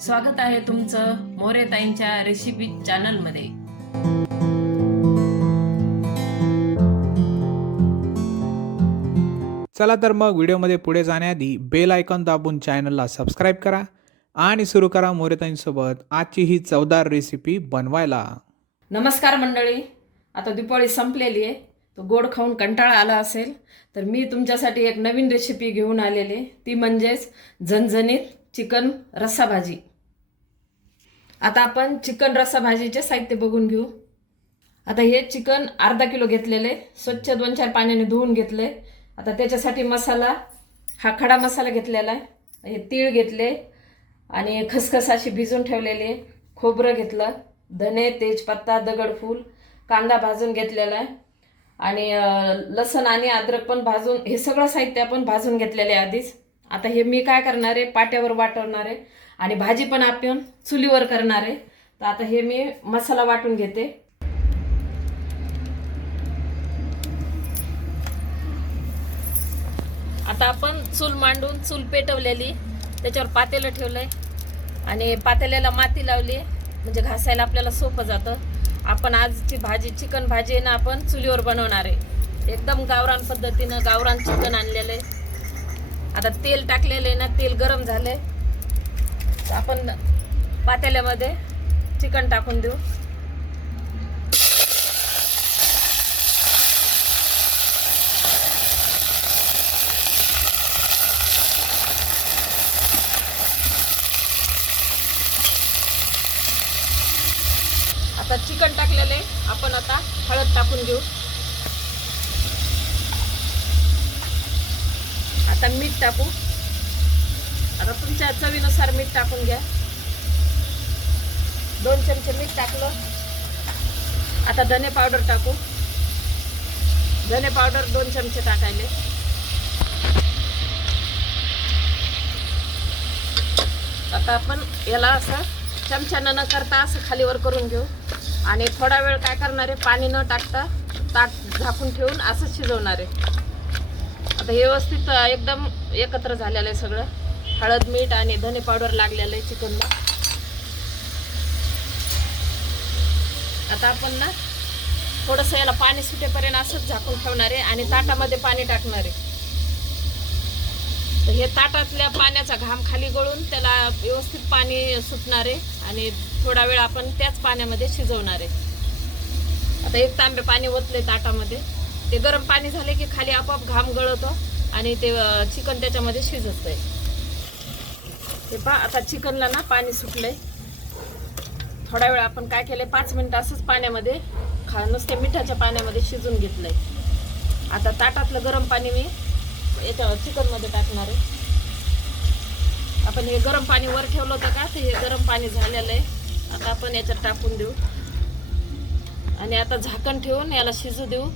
स्वागत आहे तुमचं मोरेताईंच्या रेसिपी चॅनलमध्ये। चला तर मग व्हिडिओमध्ये पुढे जाण्याआधी बेल आयकॉन दाबून चॅनलला सबस्क्राईब करा आणि सुरू करा मोरेताईंसोबत आजची ही चवदार रेसिपी बनवायला। नमस्कार मंडळी, आता दिवाळी संपलेली आहे, तो गोड खाऊन कंटाळा आला असेल तर मी तुमच्यासाठी एक नवीन रेसिपी घेऊन आलेली, ती म्हणजेच झणझणीत चिकन रस्सा भाजी। आता आपण चिकन रस्सा भाजीचे साहित्य बघून घेऊ। आता हे चिकन अर्धा किलो घेतलेले, स्वच्छ 2-4 पाण्याने धुवून घेतले। आता त्याच्यासाठी मसाला, हा खडा मसाला घेतलेला आहे, हे तीळ घेतले आणि खसखस अशी भिजून ठेवलेली, खोबरं घेतलं, धने, तेजपत्ता, दगडफूल, कांदा भाजून घेतलेला आहे आणि लसण आणि अद्रक पण भाजून, हे सगळं साहित्य आपण भाजून घेतलेले आधीच। आता हे मी काय करणार आहे, पाट्यावर वाटवणार आहे आणि भाजी पण आपण चुलीवर करणार आहे। तर आता हे मी मसाला वाटून घेते। आता आपण चूल मांडून चूल पेटवलेली, त्याच्यावर पातेलं ठेवलंय आणि पातेल्याला माती लावली, म्हणजे घासायला आपल्याला सोपं जातं। आपण आजची भाजी चिकन भाजी आहे ना, आपण चुलीवर बनवणार आहे, एकदम गावरान पद्धतीनं गावरान चिकन आणलेलं आहे। आता तेल टाकलेलं आहे ना, तेल गरम झालंय, तर आपण पातेल्यामध्ये चिकन टाकून देऊ। आता चिकन टाकलेले, आपण आता हळद टाकून घेऊ। आता मीठ टाकू, आता तुमच्या चवीनुसार मीठ टाकून घ्या। 2 चमचे मीठ टाकलं। आता धने पावडर टाकू, धने पावडर 2 चमचे टाकायले। आता आपण याला असं चमच्यानं न करता असं खालीवर करून घेऊ आणि थोडा वेळ काय करणार आहे, पाणी न टाकता ताट झाकून ठेवून असं शिजवणार आहे। आता व्यवस्थित एकदम एकत्र झालेलं आहे सगळं, हळद, मीठ आणि धने पावडर लागलेलं आहे चिकनला। आता आपण ना थोडंसं याला पाणी सुटेपर्यंत असंच झाकून ठेवणार आहे आणि ताटामध्ये पाणी टाकणार आहे। तर हे ताटातल्या पाण्याचा घाम खाली गळून त्याला व्यवस्थित पाणी सुटणार आहे आणि थोडा वेळ आपण त्याच पाण्यामध्ये शिजवणार आहे। आता 1 तांबे पाणी ओतले ताटामध्ये, ते गरम पाणी झाले की खाली आपोआप घाम गळतो आणि ते चिकन त्याच्यामध्ये शिजतंय। हे पहा, आता चिकनला ना पाणी सुटलंय। थोडा वेळ आपण काय केलंय, 5 मिनिटं असंच पाण्यामध्ये नुसते मिठाच्या पाण्यामध्ये शिजून घेतलंय। आता ताटातलं गरम पाणी मी याच्या चिकनमध्ये टाकणार आहे। आपण हे गरम पाणी वर ठेवलं होतं का, ते हे गरम पाणी झालेलं आहे। आता आपण याच्यात टाकून देऊ आणि आता झाकण ठेवून याला शिजू देऊ।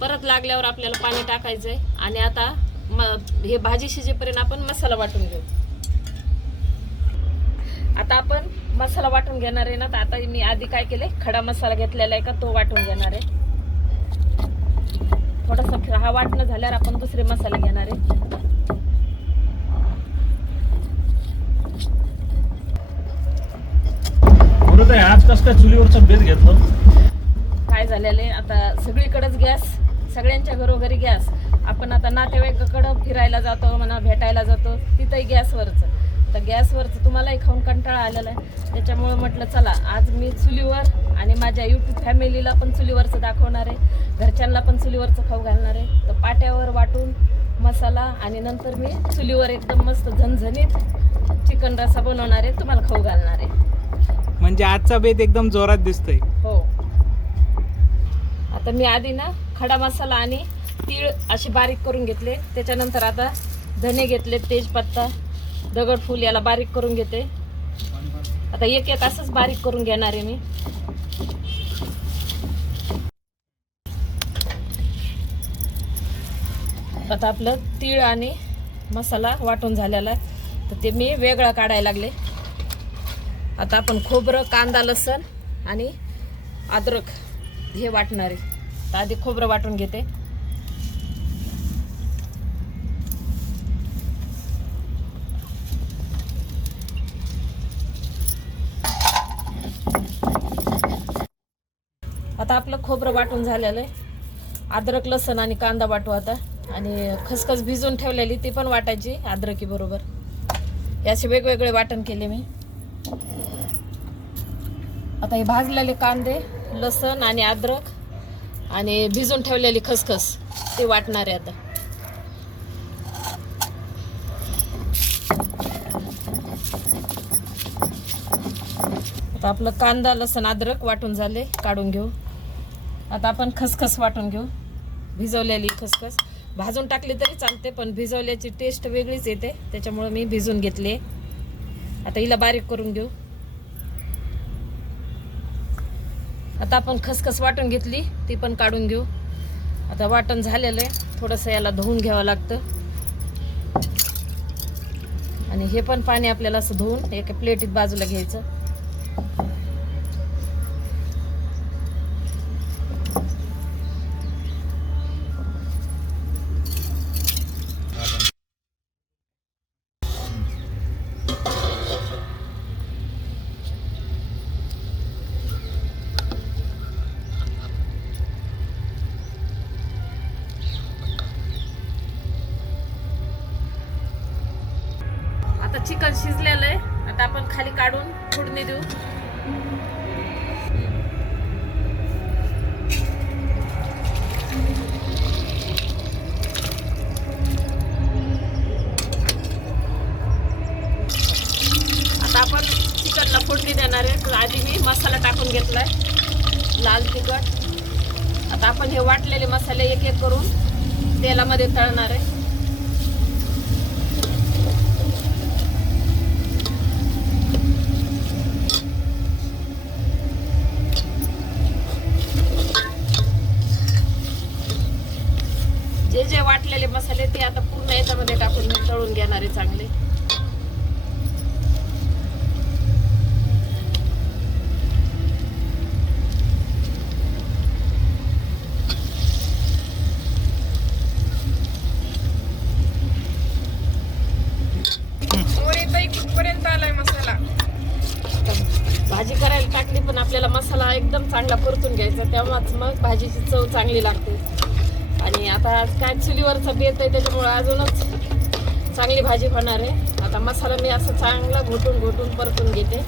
परत लागल्यावर आपल्याला पाणी टाकायचं आहे आणि आता हे भाजी शिजेपर्यंत आपण मसाला वाटून घेऊ। आता आपण मसाला वाटून घेणार आहे ना, तर आता मी आधी काय केले, खडा मसाला घेतलेला आहे का, तो वाटून घेणार आहे। थोडासा हा वाटणं झाल्यावर आपण दुसरे मसाले घेणार आहे। आज कसं काय चुलीवरचं बेत घेतलं? काय झालेलं आहे, आता सगळीकडेच गॅस, सगळ्यांच्या घरोघरी गॅस। आपण आता नातेवाईकाकडं फिरायला जातो म्हणा, भेटायला जातो, तिथंही गॅसवरचं। तर गॅसवरचं तुम्हालाही खाऊन कंटाळा आलेला आहे, त्याच्यामुळे म्हटलं चला आज मी चुलीवर आणि माझ्या यूट्यूब फॅमिलीला पण चुलीवरचं दाखवणार आहे, घरच्यांना पण चुलीवरचं खाऊ घालणार आहे। तर पाट्यावर वाटून मसाला आणि नंतर मी चुलीवर एकदम मस्त झणझणीत चिकन रस्सा बनवणार आहे, तुम्हाला खाऊ घालणार आहे। म्हणजे आजचा बेत एकदम जोरात दिसतोय। हो, आता मी आधी ना खडा मसाला आणि तीळ असे बारीक करून घेतले, त्याच्यानंतर आता धने घेतले, तेजपत्ता, दगडफूल याला बारीक करून घेते। आता एक एक असंच बारीक करून घेणार आहे मी। आता आपलं तीळ आणि मसाला वाटून झालेला आहे, तर ते मी वेगळा काढायला लागले। आता आपण खोबरं, कांदा, लसण आणि अद्रक हे वाटणार आहे। तर आधी खोबरं वाटून घेते। आता आपलं खोबरं वाटून झालेलं आहे. अद्रक लसण आणि कांदा वाटू आता. आणि खसखस भिजून ठेवलेली ती पण वाटायची अद्रकी बरोबर. याचे वेगवेगळे वाटण केले मी. आता हे भाजलेले कांदे, लसण आणि अद्रक आणि भिजून ठेवलेली खसखस ते वाटणार आहे आता. आता आपलं कांदा लसण अद्रक वाटून झाले, काढून घेऊ. आता आपण खसखस वाटून घेऊ. भिजवलेली खसखस भाजून टाकली तरी चालते, पण भिजवल्याची टेस्ट वेगळीच येते, त्याच्यामुळे मी भिजून घेतली. आता हिला बारीक करून घेऊ. आता आपण खसखस वाटून घेतली, ती पण काढून घेऊ. आता वाटण झालेलं आहे, थोडंसं याला धुवून घ्यावं लागतं. आणि हे पण पाणी आपल्याला असं धुवून एका प्लेटीत बाजूला घ्यायचं. आता चिकन शिजलेलं आहे. आता आपण खाली काढून फोडणी देऊ. आता आपण चिकनला फोडणी देणार आहे. आधी मी मसाला टाकून घेतलाय, लाल तिखट. आता आपण हे वाटलेले मसाले एक एक करून तेलामध्ये तळणार आहे. जे वाटलेले मसाले ते आता पूर्ण याच्यामध्ये टाकून तळून घेणार आहे चांगले. कुठपर्यंत आलाय मसाला? भाजी करायला टाकली, पण आपल्याला मसाला एकदम चांगला परतून घ्यायचा, तेव्हाच मग भाजीची चव चांगली लागते. आणि आता काय चुलीवरचं बेत आहे, त्याच्यामुळे अजूनच चांगली भाजी होणार आहे. आता मसाला मी असं चांगला घोटून घोटून परतून घेते.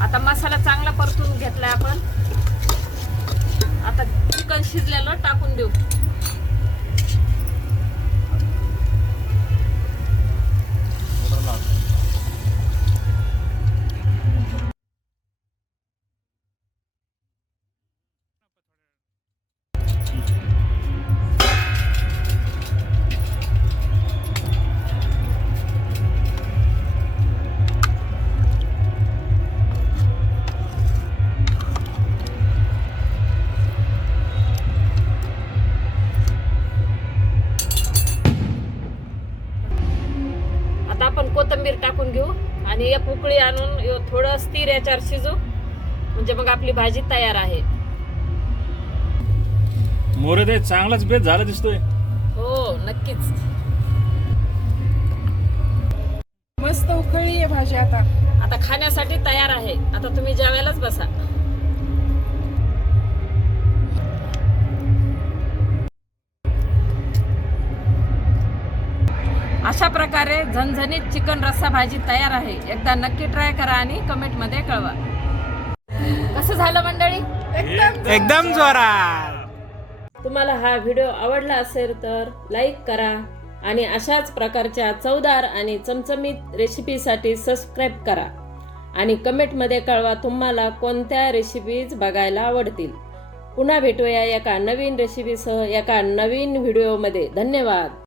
आता मसाला चांगला परतून घेतलाय आपण. आता चिकन शिजलेलं टाकून देऊ. आपण कोथिंबीर टाकून घेऊ आणि एक उकळी आणून थोडं स्थिर याच्यावर शिजू, म्हणजे मग आपली भाजी तयार आहे. मोरे चांगलाच बेत झाला दिसतोय. हो नक्कीच. मस्त उकळली आहे भाजी. आता खाण्यासाठी तयार आहे. आता तुम्ही जेवायलाच बसा. अशा प्रकारे झणझणीत चिकन रस्सा भाजी तयार आहे. एकदा नक्की ट्राय करा आणि कमेंट मध्ये कळवा. कसं झालं मंडळी? एकदम जोरात. तुम्हाला हा व्हिडिओ आवडला असेल तर लाईक करा आणि अशाच प्रकारच्या चवदार आणि चमचमीत रेसिपीसाठी सबस्क्राईब करा आणि कमेंटमध्ये कळवा तुम्हाला कोणत्या रेसिपीज बघायला आवडतील. पुन्हा भेटूया एका नवीन रेसिपीसह एका नवीन व्हिडिओमध्ये. धन्यवाद.